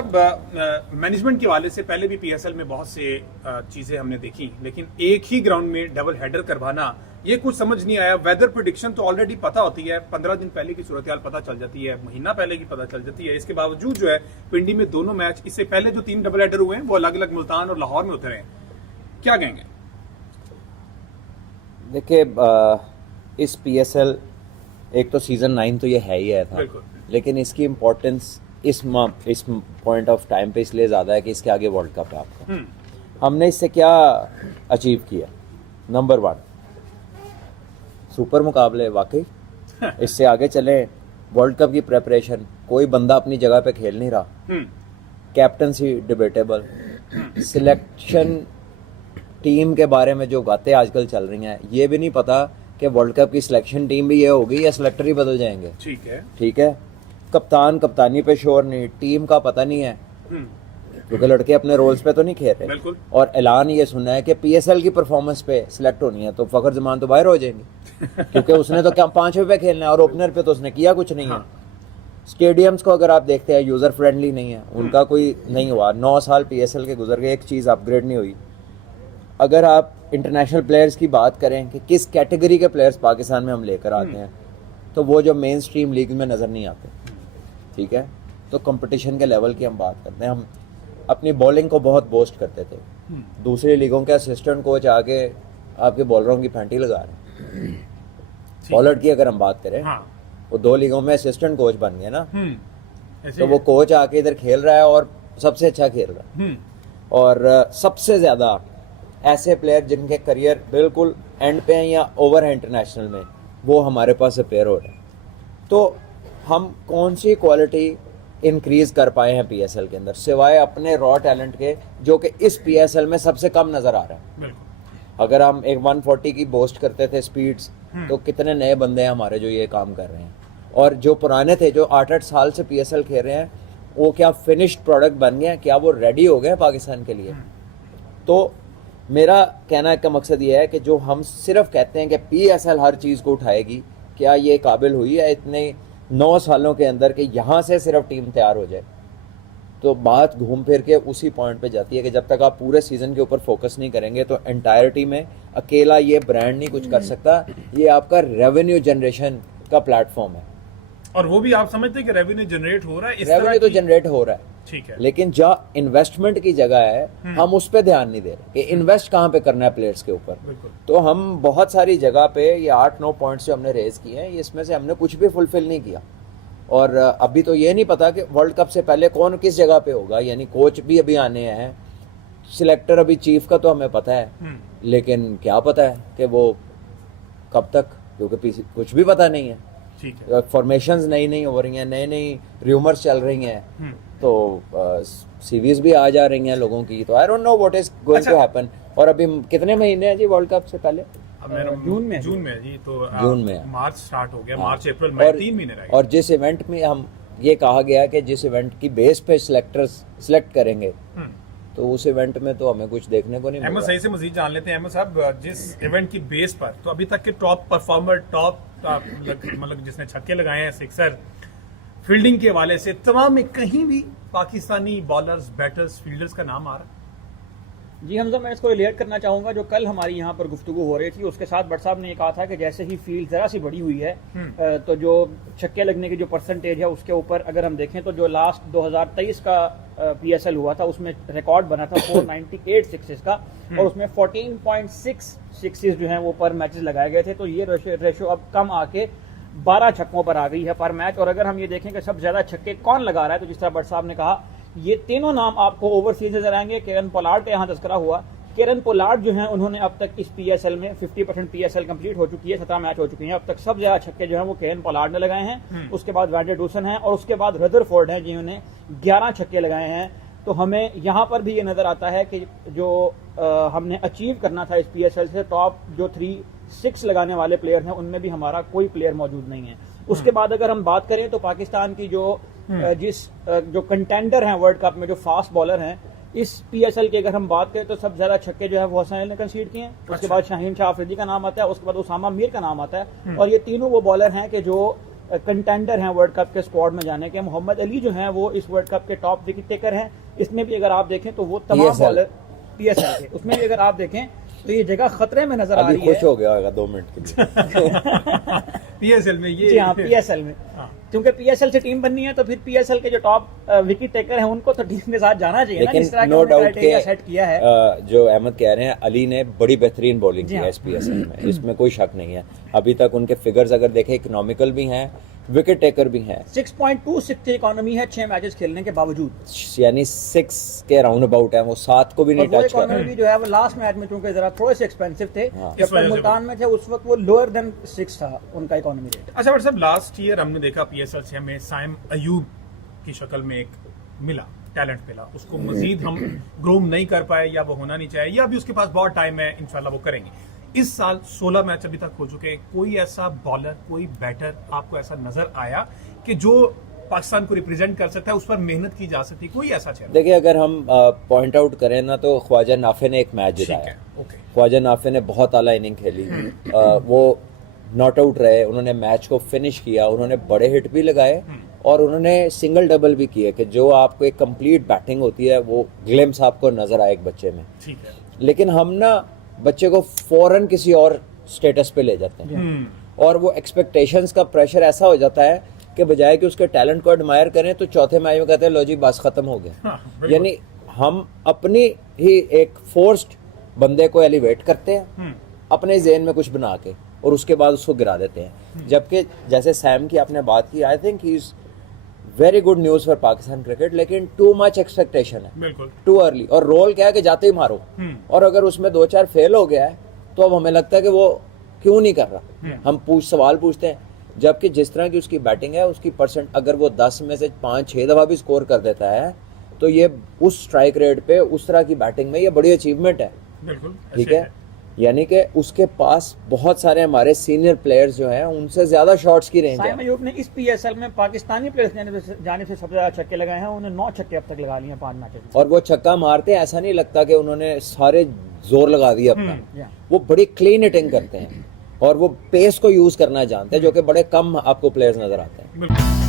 साहब मैनेजमेंट के हवाले से पहले भी पीएसएल में बहुत से चीजें हमने देखी, लेकिन एक ही ग्राउंड में डबल हेडर करवाना ये कुछ समझ नहीं आया। वेदर प्रेडिक्शन तो ऑलरेडी पता होती है, 15 दिन पहले की सूरत हाल पता चल जाती है, महीना पहले की पता चल जाती है। इसके बावजूद जो है पिंडी में दोनों मैच, इससे पहले जो 3 डबल हेडर हुए हैं वो अलग अलग मुल्तान और लाहौर में उतरे हैं। क्या कहेंगे? देखिए इस पीएसएल एक तो सीजन 9 तो ये है ही है था, लेकिन इसकी इम्पोर्टेंस इस पॉइंट ऑफ टाइम पे इसलिए ज़्यादा है कि इसके आगे वर्ल्ड कप है आपका। हमने इससे क्या अचीव किया? नंबर 1 सुपर मुकाबले, वाकई इससे आगे चले। वर्ल्ड कप की प्रेपरेशन, कोई बंदा अपनी जगह पे खेल नहीं रहा, कैप्टनसी डिबेटेबल, सिलेक्शन टीम के बारे में जो बातें आजकल चल रही हैं, ये भी नहीं पता कि वर्ल्ड कप की सिलेक्शन टीम भी ये होगी या सिलेक्टर ही बदल जाएंगे। ठीक है, कप्तान कप्तानी पे शोर नहीं, टीम का पता नहीं है, क्योंकि लड़के अपने रोल्स पे तो नहीं खेल रहे। और ऐलान ये सुना है कि पीएसएल की परफॉर्मेंस पे सिलेक्ट होनी है तो फखर जमान तो बाहर हो जाएंगे क्योंकि उसने तो क्या 5वें पे खेलना है और ओपनर पे तो उसने किया कुछ नहीं है। स्टेडियम्स को अगर आप देखते हैं यूजर फ्रेंडली नहीं है, उनका कोई नहीं हुआ। 9 साल पीएसएल के गुजर गए, एक चीज़ अपग्रेड नहीं हुई। अगर आप इंटरनेशनल प्लेयर्स की बात करें कि किस कैटेगरी के प्लेयर्स पाकिस्तान में हम लेकर आते हैं, तो वो जो मेन स्ट्रीम लीग में नज़र नहीं आते। ठीक है, तो कंपटीशन के लेवल की हम बात करते हैं। हम अपनी बॉलिंग को बहुत बोस्ट करते थे, दूसरी लीगों के असिस्टेंट कोच आके आपके बॉलरों की फैंटी लगा रहे हैं। बॉलर की अगर हम बात करें, वो 2 लीगों में असिस्टेंट कोच बन गए ना, तो वो कोच आके इधर खेल रहा है और सबसे अच्छा खेल रहा है। और सबसे ज़्यादा ऐसे प्लेयर जिनके करियर बिल्कुल एंड पे हैं या ओवर है इंटरनेशनल में, वो हमारे पास अपेयर हो रहे हैं। तो हम कौन सी क्वालिटी इंक्रीज कर पाए हैं पीएसएल के अंदर, सिवाय अपने रॉ टैलेंट के, जो कि इस पीएसएल में सबसे कम नजर आ रहा है। अगर हम एक 140 की बोस्ट करते थे स्पीड्स, तो कितने नए बंदे हैं हमारे जो ये काम कर रहे हैं, और जो पुराने थे जो 8-8 साल से पीएसएल खेल रहे हैं, वो क्या फिनिश्ड प्रोडक्ट बन गए? क्या वो रेडी हो गए पाकिस्तान के लिए? तो मेरा कहना का मकसद ये है कि जो हम सिर्फ कहते हैं कि पीएसएल हर चीज़ को उठाएगी, क्या ये काबिल हुई है इतने 9 सालों के अंदर कि यहाँ से सिर्फ टीम तैयार हो जाए? तो बात घूम फिर के उसी पॉइंट पे जाती है कि जब तक आप पूरे सीजन के ऊपर फोकस नहीं करेंगे तो एंटायरिटी में अकेला ये ब्रांड नहीं कुछ कर सकता। ये आपका रेवेन्यू जनरेशन का प्लेटफॉर्म है, और वो भी आप समझते हैं कि रेवेन्यू जनरेट हो रहा है। रेवेन्यू तो जनरेट हो रहा है, ठीक है, लेकिन जहाँ इन्वेस्टमेंट की जगह है हम उस पर ध्यान नहीं दे रहे कि इन्वेस्ट कहाँ पे करना है प्लेयर्स के ऊपर। तो हम बहुत सारी जगह पे ये 8-9 पॉइंट्स जो हमने रेज किए हैं, इसमें से हमने कुछ भी फुलफिल नहीं किया। और अभी तो ये नहीं पता कि वर्ल्ड कप से पहले कौन किस जगह पे होगा, यानी कोच भी अभी आने हैं, सिलेक्टर अभी चीफ का तो हमें पता है, लेकिन क्या पता है कि वो कब तक, क्योंकि कुछ भी पता नहीं है। फॉर्मेशंस नई हो रही हैं, नई र्यूमर्स चल रही हैं, तो सीरीज भी आ जा रही हैं लोगों की, तो I don't know what is going to happen. और अभी कितने महीने हैं जी वर्ल्ड कप से पहले? जून में जी, तो जून में मार्च स्टार्ट हो गया, मार्च अप्रैल मई 3 महीने रह गए। और जिस इवेंट में हम ये कहा गया कि जिस इवेंट की बेस पे सिलेक्टर्स सिलेक्ट करेंगे, तो उस इवेंट में तो हमें कुछ देखने को नहीं मिला। सही से मजीद जान लेते हैं अहमद साहब, जिस इवेंट की बेस पर तो अभी तक के टॉप परफॉर्मर, टॉप मतलब जिसने छक्के लगाए हैं, सिक्सर, फील्डिंग के हवाले से तमाम में कहीं भी पाकिस्तानी बॉलर्स, बैटर्स, फील्डर्स का नाम आ रहा है? जी हमजा, मैं इसको रिलेट करना चाहूँगा जो कल हमारी यहाँ पर गुफ्तगू हो रही थी, उसके साथ भट्ट साहब ने कहा था कि जैसे ही फील्ड ज़रा सी बड़ी हुई है तो जो छक्के लगने की जो परसेंटेज है उसके ऊपर अगर हम देखें तो जो लास्ट 2023 का पीएसएल हुआ था उसमें रिकॉर्ड बना था 498 सिक्सेस का, और उसमें 14.6 सिक्सेस जो हैं वो पर मैचेस लगाए गए थे। तो ये रेशो अब कम आके 12 छक्कों पर आ गई है पर मैच। और अगर हम ये देखें कि सबसे ज़्यादा छक्के कौन लगा रहा है, तो जिस तरह भट्ट साहब ने कहा, ये तीनों नाम आपको ओवरसीज नजर आएंगे। केरन पोलार्ड का यहाँ तस्करा हुआ। केरन पोलार्ड जो हैं उन्होंने अब तक इस पीएसएल में 50% पीएसएल कंप्लीट हो चुकी है, 17 मैच हो चुके हैं, अब तक सब ज्यादा छक्के जो हैं वो केरन पोलार्ड ने लगाए हैं। उसके बाद वैंडर डूसन हैं और उसके बाद रदरफोर्ड हैं जिन्होंने 11 छक्के लगाए हैं। तो हमें यहाँ पर भी ये नजर आता है कि जो हमने अचीव करना था इस पीएसएल से, टॉप जो 3-6 लगाने वाले प्लेयर हैं उनमें भी हमारा कोई प्लेयर मौजूद नहीं है। उसके बाद अगर हम बात करें तो पाकिस्तान की जो कंटेंडर हैं वर्ल्ड कप में, जो फास्ट बॉलर हैं, इस पीएसएल की अगर हम बात करें तो सबसे ज्यादा छक्के जो है वो हसन ने कंसीड किए हैं। उसके बाद शाहीन शाह अफरीदी का नाम आता है, उसके बाद उसामा मीर का नाम आता है। और ये तीनों वो बॉलर हैं कि जो कंटेंडर हैं वर्ल्ड कप के स्क्वाड में जाने के। मोहम्मद अली जो हैं वो इस वर्ल्ड कप के टॉप विकेट टेकर हैं। इसमें भी अगर आप देखें तो वो तमाम PSL बॉलर PSL के, उसमें भी अगर आप देखें तो ये जगह खतरे में नजर आ अभी रही है। खुश हो गया होगा 2 मिनट के लिए। पीएसएल में ये जी हाँ, PSL में, हाँ। क्योंकि PSL से टीम बननी है तो फिर PSL के जो टॉप विकेट टेकर हैं उनको तो टीम के साथ जाना चाहिए ना, जिस तरह लेकिन का नो उन्होंने डाउट क्राइटेरिया सेट किया है। के जो अहमद कह रहे हैं, अली ने बड़ी बेहतरीन बॉलिंग जी की है हाँ। इस PSL में, इसमें कोई शक नहीं है। अभी तक उनके फिगर्स अगर देखें इकोनॉमिकल भी हैं, विकेट टेकर भी हैं, 6.26 की इकोनॉमी है 6 मैचेस खेलने के बावजूद, यानी 6 के राउंड अबाउट है, वो 7 को भी और नहीं वो टच कर इकोनॉमी रहे। भी जो है वो लास्ट मैच में चूंकि जरा थोड़े से एक्सपेंसिव थे, हाँ। जब इस वजह तक से मुल्तान में थे उस वक्त वो लोअर देन 6 था उनका इकोनॉमी रेट। अच्छा बट साहब, लास्ट ईयर हमने देखा पीएसएल से हमें साइम अयूब की शक्ल में एक मिला, टैलेंट मिला, उसको मजीद हम ग्रूम नहीं कर पाए या वो होना नहीं चाहिए, या अभी उसके पास बहुत टाइम है, इंशाल्लाह वो करेंगे। इस साल 16 मैच अभी तक हो चुके हैं, कोई ऐसा बॉलर, कोई बैटर आपको ऐसा नजर आया कि जो पाकिस्तान को रिप्रेजेंट कर सकता है, उस पर मेहनत की जा सकती है, कोई ऐसा चेहरा? देखिए, अगर हम पॉइंट आउट करें ना तो ख्वाजा नाफे ने एक मैच ठीक जिताया। है, ओके। ख्वाजा नाफे ने बहुत आला इनिंग खेली, वो नॉट आउट रहे, उन्होंने मैच को फिनिश किया, उन्होंने बड़े हिट भी लगाए और उन्होंने सिंगल डबल भी किए कि जो आपको एक कंप्लीट बैटिंग होती है वो ग्लिम्स आपको नजर आए एक बच्चे में। ठीक है। लेकिन हम ना बच्चे को फौरन किसी और स्टेटस पे ले जाते हैं और वो एक्सपेक्टेशंस का प्रेशर ऐसा हो जाता है कि बजाय कि उसके टैलेंट को एडमायर करें तो चौथे मैच में कहते हैं लो जी बस खत्म हो गया। हाँ, बिल्कुल। यानी हम अपनी ही एक फोर्स्ड बंदे को एलिवेट करते हैं अपने जेहन में कुछ बना के और उसके बाद उसको गिरा देते हैं। जबकि जैसे सैम की आपने बात की, I think he is very good news for Pakistan cricket, लेकिन टू मच एक्सपेक्टेशन है, बिल्कुल। Too early. और रोल क्या है कि जाते ही मारो, और अगर उसमें 2-4 फेल हो गया है तो अब हमें लगता है कि वो क्यों नहीं कर रहा। हम सवाल पूछते हैं, जबकि जिस तरह की उसकी बैटिंग है, उसकी परसेंट अगर वो 10 में से 5-6 दफा भी स्कोर कर देता है तो ये उस स्ट्राइक रेट पे उस तरह की बैटिंग में ये बड़ी अचीवमेंट है। बिल्कुल ठीक ऐसे है, यानी कि उसके पास बहुत सारे हमारे सीनियर प्लेयर्स जो हैं उनसे ज्यादा शॉट्स की रेंज साइम है। अयूब ने इस PSL में पाकिस्तानी प्लेयर्स जाने से सबसे ज्यादा छक्के लगाए हैं, उन्होंने 9 छक्के अब तक लगा लिए हैं 5 मैचेस में। और वो छक्का मारते हैं, ऐसा नहीं लगता कि उन्होंने सारे जोर लगा दिया अपना, या। वो बड़ी क्लीन हिटिंग करते हैं और वो पेस को यूज करना जानते हैं, जो कि बड़े कम आपको प्लेयर्स नजर आते हैं। बिल्कुल।